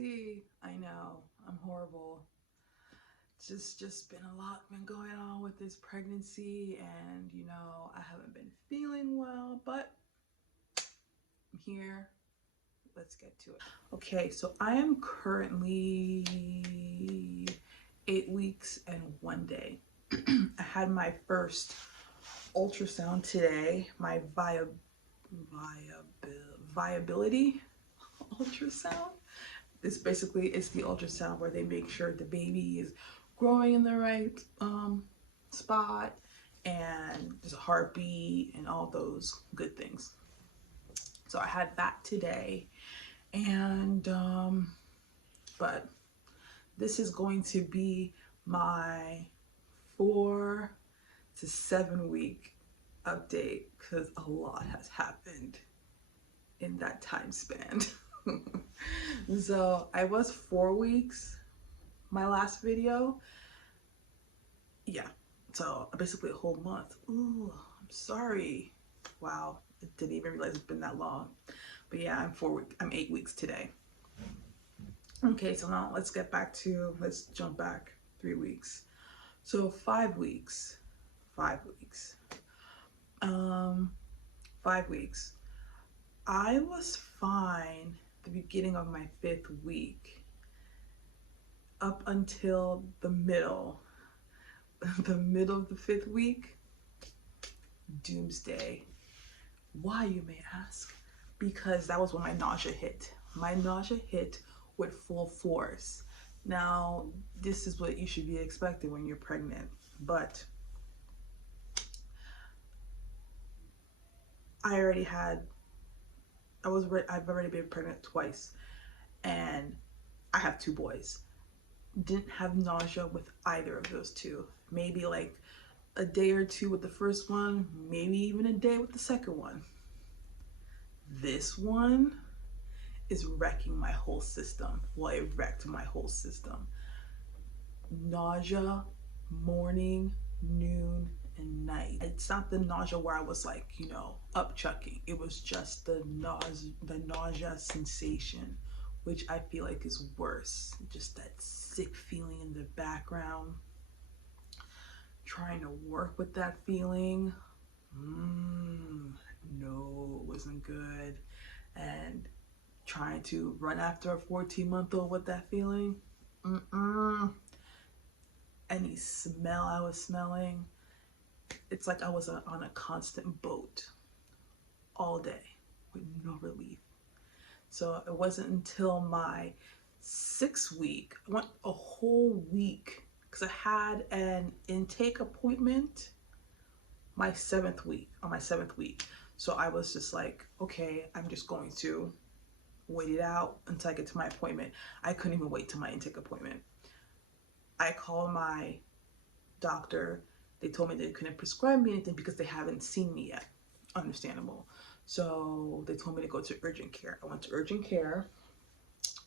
pregnancy. I know, I'm horrible. It's just been a lot been going on with this pregnancy, and I haven't been feeling well, but I'm here. Let's get to it. Okay, so I am currently 8 weeks and 1 day. I had my first ultrasound today, my viability ultrasound. It's the ultrasound where they make sure the baby is growing in the right spot, and there's a heartbeat and all those good things. So I had that today, and but this is going to be my 4 to 7 week update because a lot has happened in that time span. So I was 4 weeks my last video. Yeah, so basically a whole month. Ooh, I'm sorry. Wow, I didn't even realize it's been that long. But yeah, I'm 8 weeks today. Okay, so now let's jump back 3 weeks. So 5 weeks. 5 weeks. 5 weeks. I was fine the beginning of my 5th week up until the middle of the 5th week. Doomsday. Why, you may ask? Because that was when my nausea hit. My nausea hit with full force. Now, this is what you should be expecting when you're pregnant, but I've already been pregnant twice, and I have 2 boys. Didn't have nausea with either of those 2. Maybe like a day or 2 with the first one, maybe even a day with the second one. This one is wrecking my whole system. Well, it wrecked my whole system. Nausea, morning, noon, and night. It's not the nausea where I was like, up chucking. It was just the nausea sensation, which I feel like is worse. Just that sick feeling in the background. Trying to work with that feeling. No, it wasn't good. And trying to run after a 14-month-old with that feeling. Any smell I was smelling, it's like I was on a constant boat all day with no relief. So it wasn't until my 6th week, I went a whole week because I had an intake appointment on my 7th week. So I was just like, okay, I'm just going to wait it out until I get to my appointment. I couldn't even wait till my intake appointment. I called my doctor. They told me they couldn't prescribe me anything because they haven't seen me yet. Understandable. So they told me to go to urgent care. I went to urgent care.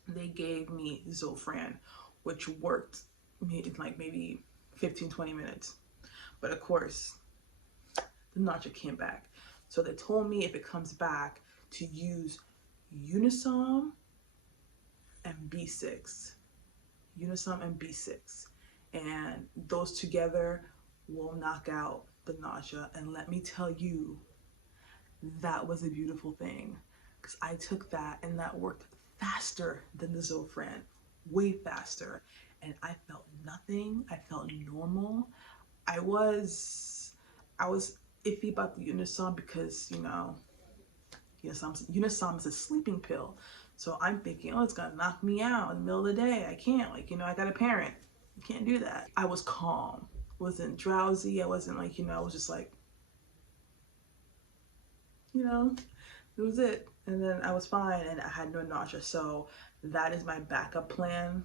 They gave me Zofran, which worked in like maybe 15-20 minutes. But of course, the nausea came back. So they told me if it comes back to use Unisom and B6. Unisom and B6. And those together will knock out the nausea. And let me tell you, that was a beautiful thing. Because I took that and that worked faster than the Zofran. Way faster. And I felt nothing. I felt normal. I was iffy about the Unisom because, Unisom is a sleeping pill. So I'm thinking, it's gonna knock me out in the middle of the day. I can't, I got a parent. I can't do that. I was calm. Wasn't drowsy. I wasn't I was just like, it was it. And then I was fine and I had no nausea. So that is my backup plan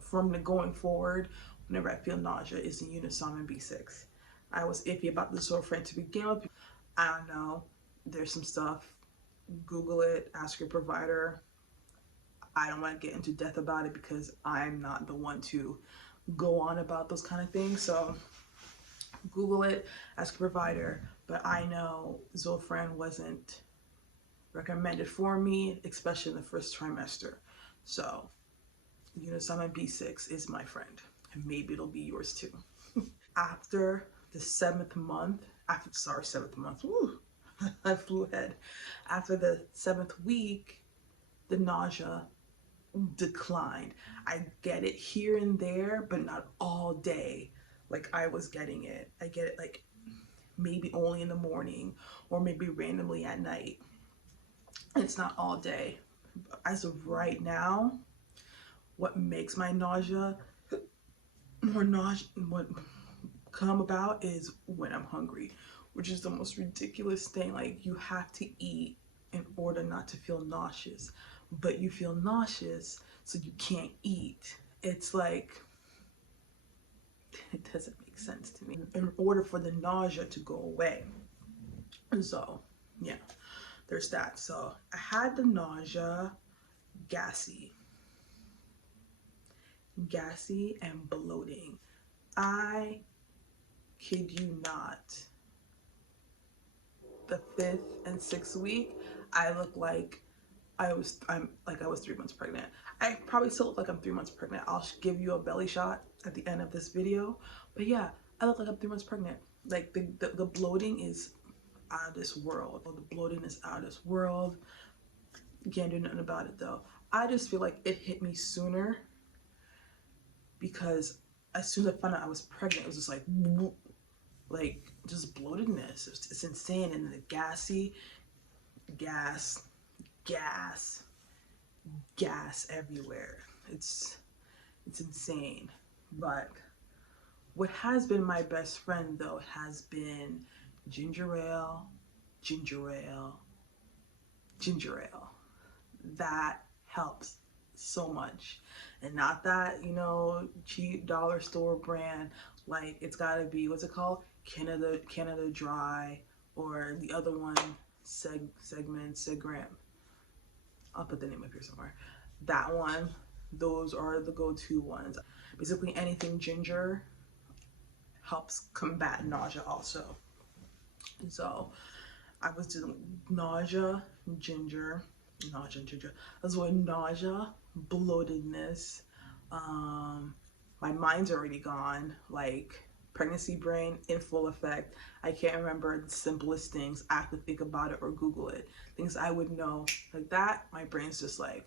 from the going forward. Whenever I feel nausea, is the Unisom and B6. I was iffy about the Zofran to begin with. I don't know. There's some stuff. Google it. Ask your provider. I don't want to get into depth about it because I'm not the one to go on about those kind of things. So Google it. Ask your provider. But I know Zofran wasn't recommended for me, especially in the first trimester. So Unisom B6 is my friend, and maybe it'll be yours too. After the 7th month, seventh month, woo, I flew ahead. After the 7th week, the nausea declined. I get it here and there, but not all day like I was getting it. I get it like maybe only in the morning or maybe randomly at night. It's not all day. As of right now, what makes my nausea what come about is when I'm hungry, which is the most ridiculous thing. Like, you have to eat in order not to feel nauseous, but you feel nauseous so you can't eat. It's like, it doesn't make sense to me in order for the nausea to go away. And so yeah, there's that. So I had the nausea, gassy and bloating. I kid you not, the 5th and 6th week, I look like I was 3 months pregnant. I probably still look like I'm 3 months pregnant. I'll give you a belly shot at the end of this video. But yeah, I look like I'm 3 months pregnant. Like, the bloating is out of this world. The bloating is out of this world. You can't do nothing about it though. I just feel like it hit me sooner because as soon as I found out I was pregnant, it was just like just bloatedness. It's insane. And the gassy, gas everywhere. It's insane. But what has been my best friend though has been ginger ale. That helps so much. And not that, you know, cheap dollar store brand, like it's gotta be, what's it called? Canada Dry, or the other one, Segram. I'll put the name up here somewhere. That one, those are the go-to ones. Basically anything ginger helps combat nausea also. So I was doing nausea, ginger. I was doing nausea, bloatedness. My mind's already gone. Like, pregnancy brain in full effect. I can't remember the simplest things. I have to think about it or Google it. Things I would know like that. My brain's just like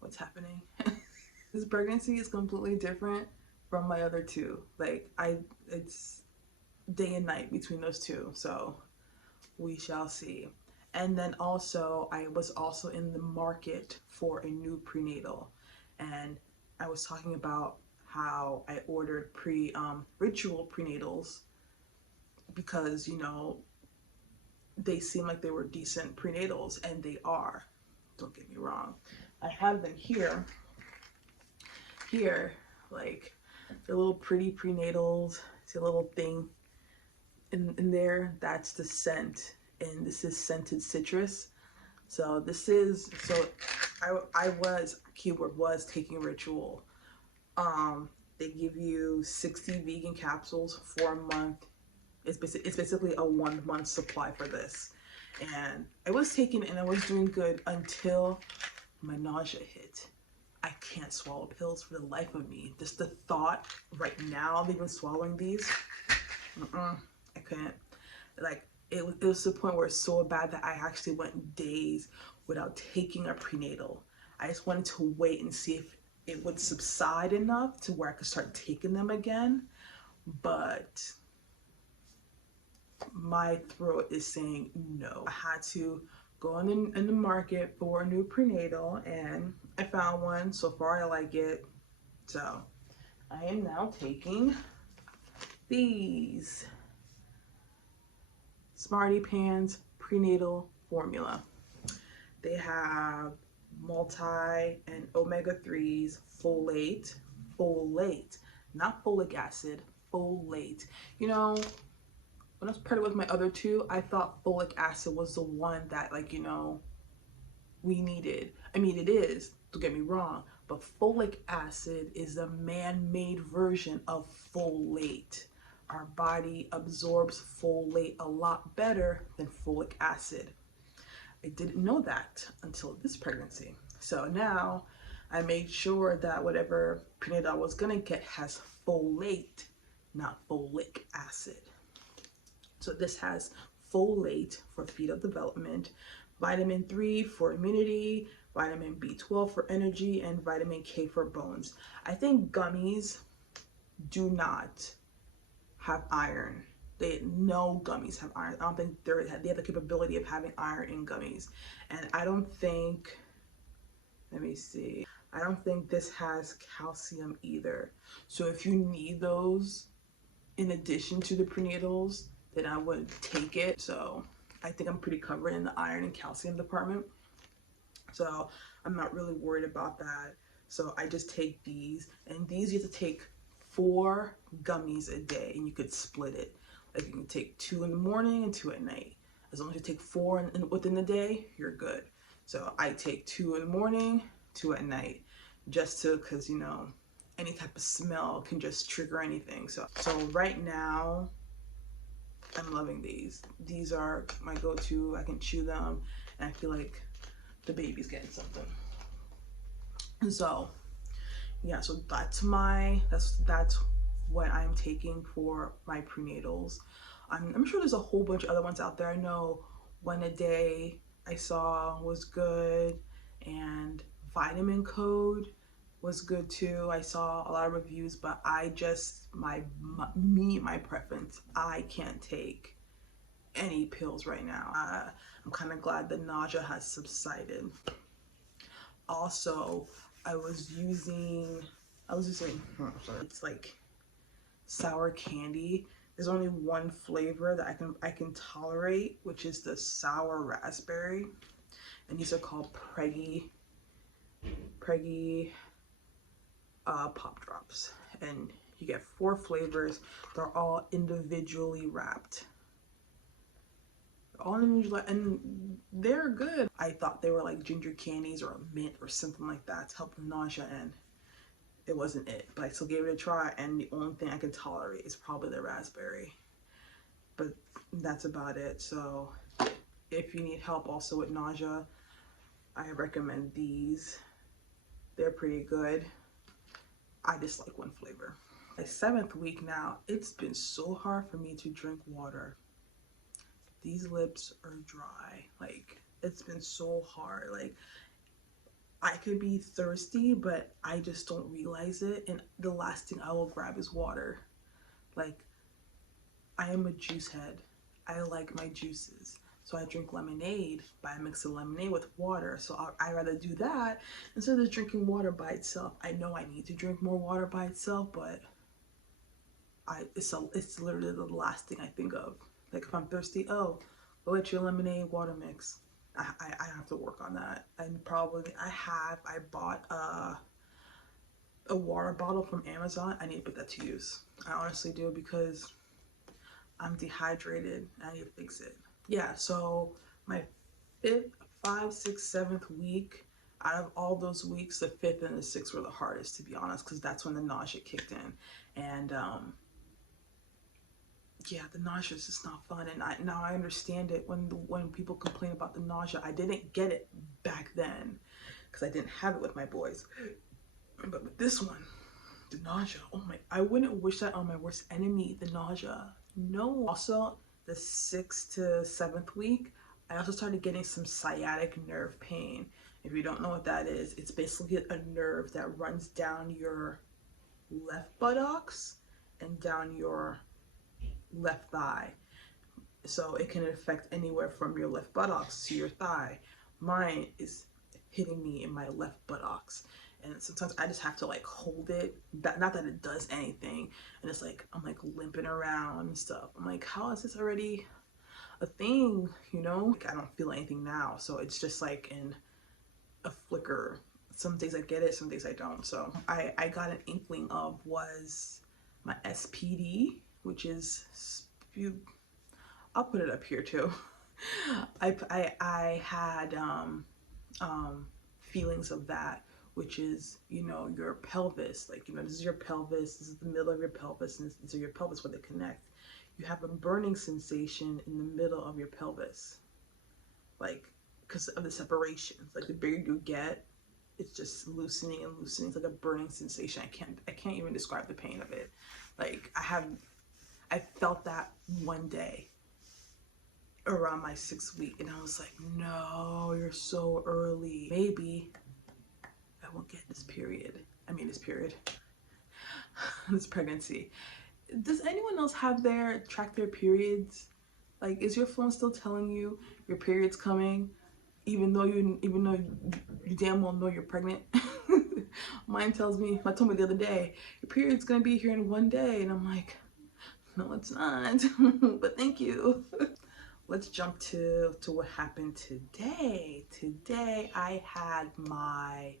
what's happening? This pregnancy is completely different from my other two. Like, it's day and night between those two. So we shall see. And then also, I was also in the market for a new prenatal, and I was talking about how I ordered ritual prenatals because, you know, they seem like they were decent prenatals, and they are. Don't get me wrong. I have them here, like, they're little pretty prenatals. See a little thing in there? That's the scent, and this is scented citrus. So this is, I was taking ritual. They give you 60 vegan capsules for a month. It's basically a 1 month supply for this. And I was taking it and I was doing good until my nausea hit. I can't swallow pills for the life of me. Just the thought right now of even swallowing these, I couldn't. Like, it was to the point where it's so bad that I actually went days without taking a prenatal. I just wanted to wait and see if it would subside enough to where I could start taking them again. But my throat is saying no. I had to go in the market for a new prenatal, and I found one. So far I like it. So I am now taking these Smarty Pants prenatal formula. They have multi and omega-3s, folate, not folic acid, folate. You know, when I was pregnant with my other two, I thought folic acid was the one that, like, you know, we needed. I mean, it is, don't get me wrong, but folic acid is the man-made version of folate. Our body absorbs folate a lot better than folic acid. I didn't know that until this pregnancy. So now I made sure that whatever prenatal I was gonna get has folate, not folic acid. So this has folate for fetal development, vitamin 3 for immunity, vitamin B12 for energy, and vitamin K for bones. I think gummies do not have iron. No gummies have iron. I don't think they have the capability of having iron in gummies. And I don't think, let me see, I don't think this has calcium either. So if you need those in addition to the prenatals, then I would take it. So I think I'm pretty covered in the iron and calcium department. So I'm not really worried about that. So I just take these, and these you have to take 4 gummies a day, and you could split it. Like you can take 2 in the morning and 2 at night. As long as you take 4 within the day, you're good. So I take 2 in the morning, 2 at night, just to, cause you know, any type of smell can just trigger anything. So right now, I'm loving these. These are my go-to. I can chew them, and I feel like the baby's getting something. And so yeah, so that's what I'm taking for my prenatals. I'm sure there's a whole bunch of other ones out there. I know One a Day I saw was good, and Vitamin Code was good too. I saw a lot of reviews, but I just, my preference, I can't take any pills right now. I'm kind of glad the nausea has subsided. Also, I was using it's like sour candy. There's only one flavor that I can tolerate, which is the sour raspberry, and these are called Preggy pop drops, and you get 4 flavors. They're all individually wrapped. And they're good. I thought they were like ginger candies or a mint or something like that to help with nausea, and it wasn't it, but I still gave it a try, and the only thing I can tolerate is probably the raspberry, but that's about it. So if you need help also with nausea, I recommend these. They're pretty good. I just like one flavor. My 7th week now, it's been so hard for me to drink water. These lips are dry. Like, it's been so hard. Like, I could be thirsty, but I just don't realize it, and the last thing I will grab is water. Like, I am a juice head. I like my juices. So I drink lemonade, but I mix the lemonade with water. So I'd rather do that instead of just drinking water by itself. I know I need to drink more water by itself, but it's literally the last thing I think of. Like, if I'm thirsty, oh, go get your lemonade water mix. I have to work on that. And probably I bought a water bottle from Amazon. I need to put that to use. I honestly do, because I'm dehydrated. I need to fix it. Yeah, so my 5th, 6th, 7th week, out of all those weeks, the 5th and the 6th were the hardest, to be honest, because that's when the nausea kicked in. And yeah, the nausea is just not fun, and now I understand it when people complain about the nausea. I didn't get it back then because I didn't have it with my boys, but with this one, the nausea, oh my, I wouldn't wish that on my worst enemy, the nausea. No. Also, the 6th to 7th week, I also started getting some sciatic nerve pain. If you don't know what that is, it's basically a nerve that runs down your left buttocks and down your left thigh. So it can affect anywhere from your left buttocks to your thigh. Mine is hitting me in my left buttocks, and sometimes I just have to like hold it. Not that it does anything, and it's like I'm like limping around and stuff. I'm like, how is this already a thing? You know, like, I don't feel anything now, so it's just like in a flicker. Some days I get it, some days I don't. So I got an inkling of was my SPD, which is, I'll put it up here too. I had feelings of that, which is, you know, your pelvis, like, you know, this is your pelvis, this is the middle of your pelvis, and these are your pelvis where they connect. You have a burning sensation in the middle of your pelvis, like, because of the separations. Like, the bigger you get, it's just loosening and loosening. It's like a burning sensation. I can't even describe the pain of it. Like I felt that one day around my 6th week, and I was like, no, you're so early. Maybe I won't get this pregnancy. Does anyone else track their periods? Like, is your phone still telling you your period's coming, even though you damn well know you're pregnant? Mine told me the other day, your period's gonna be here in 1 day, and I'm like, no, it's not. But thank you. Let's jump to what happened today. Today I had my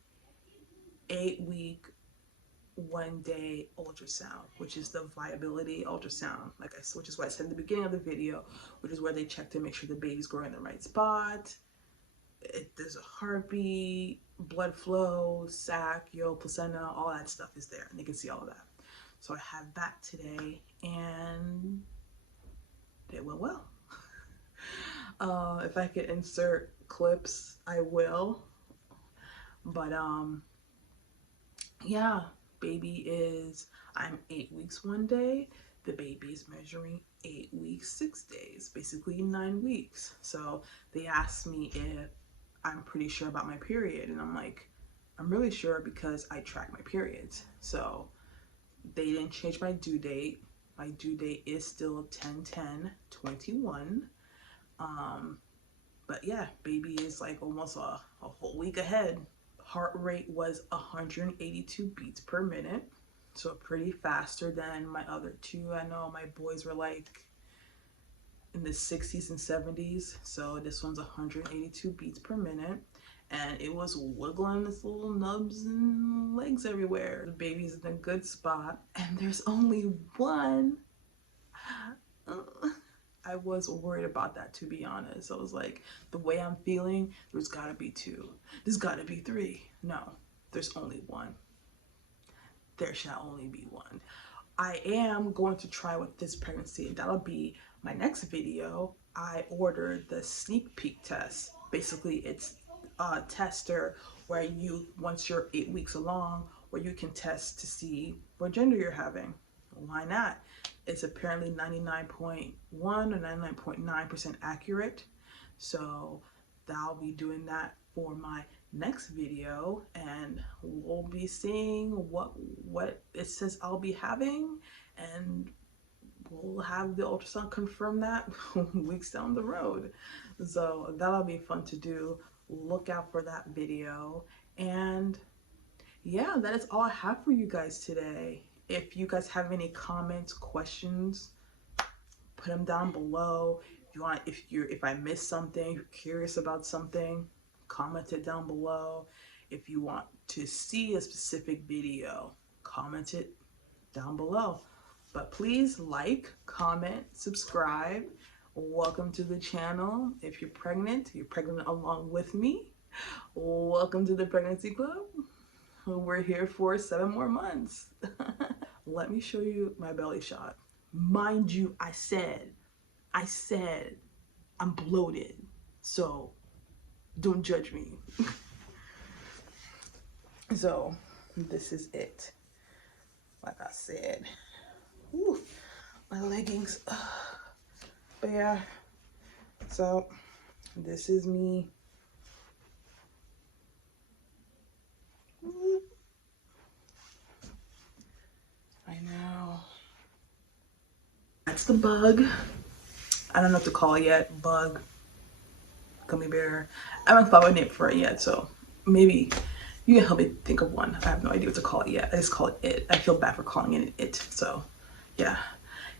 8-week 1-day ultrasound, which is the viability ultrasound, which is what I said in the beginning of the video, which is where they check to make sure the baby's growing in the right spot. There's a heartbeat, blood flow, sac, yolk, placenta, all that stuff is there, and you can see all of that. So I had that today, and it went well. If I could insert clips, I will. But yeah, I'm 8 weeks 1 day. The baby is measuring 8 weeks 6 days, basically 9 weeks. So they asked me if I'm pretty sure about my period, and I'm like, I'm really sure because I track my periods. So they didn't change my due date. My due date is still 10/10/21. But yeah, baby is like almost a whole week ahead. Heart rate was 182 beats per minute, so pretty faster than my other two. I know my boys were like in the 60s and 70s, so this one's 182 beats per minute, and it was wiggling its little nubs and legs everywhere. The baby's in a good spot, and there's only one. I was worried about that, to be honest. I was like, the way I'm feeling, there's gotta be 2. There's gotta be 3. No, there's only 1. There shall only be 1. I am going to try with this pregnancy. That'll be my next video. I ordered the sneak peek test. Basically, it's a tester where once you're 8 weeks along, where you can test to see what gender you're having. Why not? It's apparently 99.1 or 99.9% accurate. So I'll be doing that for my next video, and we'll be seeing what it says I'll be having, and we'll have the ultrasound confirm that weeks down the road. So that'll be fun to do. Look out for that video. And yeah, that is all I have for you guys today. If you guys have any comments, questions, put them down below. If I missed something, you're curious about something, comment it down below. If you want to see a specific video, comment it down below. But please like, comment, subscribe. Welcome to the channel. If you're pregnant along with me. Welcome to the Pregnancy Club. We're here for 7 more months. Let me show you my belly shot. Mind you, I said I'm bloated, so don't judge me. So this is it. Like I said, whew, my leggings. But yeah, so this is me. I know. That's the bug. I don't know what to call it yet. Bug, gummy bear. I haven't thought of a name for it yet, so maybe you can help me think of one. I have no idea what to call it yet. I just call it it. I feel bad for calling it it. So yeah.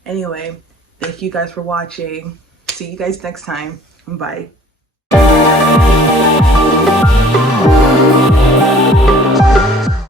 Anyway, thank you guys for watching. See you guys next time. Bye.